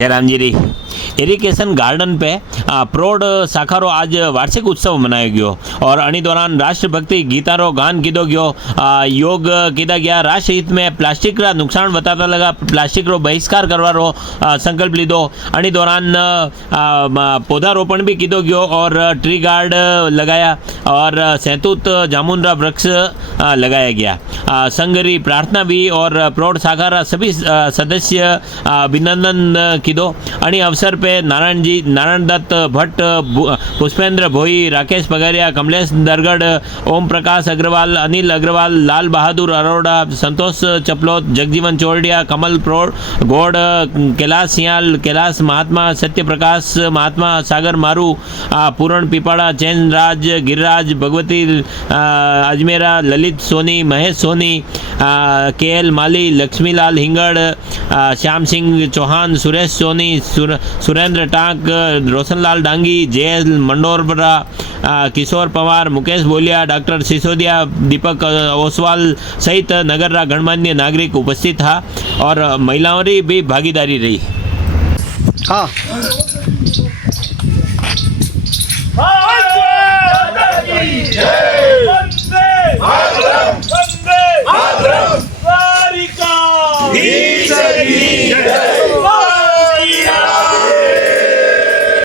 जयरामगिरी irrigation garden पे प्रौढ़ शाखारो आज वार्षिक उत्सव मनायो गयो और अणी दौरान राष्ट्रभक्ति गीतारो गान कीधो गयो। योग कीधा गया। राष्ट्र हित में प्लास्टिक रा नुकसान बताता लगा प्लास्टिक रो बहिष्कार करवारो संकल्प लीधो। अणी दौरान पौधारोपण भी कीधो गयो और ट्री गार्ड लगाया और सैतूत जामुन रा वृक्ष लगाया गया। संघ री प्रार्थना भी और प्रौढ़ शाखा रा सभी सदस्य अभिनंदन कीधो। अणी अवसर पे नारायण दत्त भट्ट, पुष्पेंद्र भोई, राकेश पगरिया, कमलेश दरगढ़, ओम प्रकाश अग्रवाल, अनिल अग्रवाल, लाल बहादुर अरोड़ा, संतोष चपलोत, जगजीवन चोरडिया, कमल प्रौढ़ गौड़, कैलाश सियाल, कैलाश महात्मा, सत्य प्रकाश महात्मा, सागर मारू, पूरण पीपाड़ा, चैन राज, गिरिराज, भगवती अजमेरा, ललित सोनी, महेश सोनी, के एल माली, लक्ष्मीलाल हिंगड़, श्याम सिंह चौहान, सुरेश सोनी, सुरेंद्र टांक, रोशनलाल डांगी, जेएल मंडोरबरा, किशोर पवार, मुकेश बोलिया, डॉक्टर सिसोदिया, दीपक ओसवाल सहित नगर रा गणमान्य नागरिक उपस्थित था और महिलाओं की भी भागीदारी रही। हाँ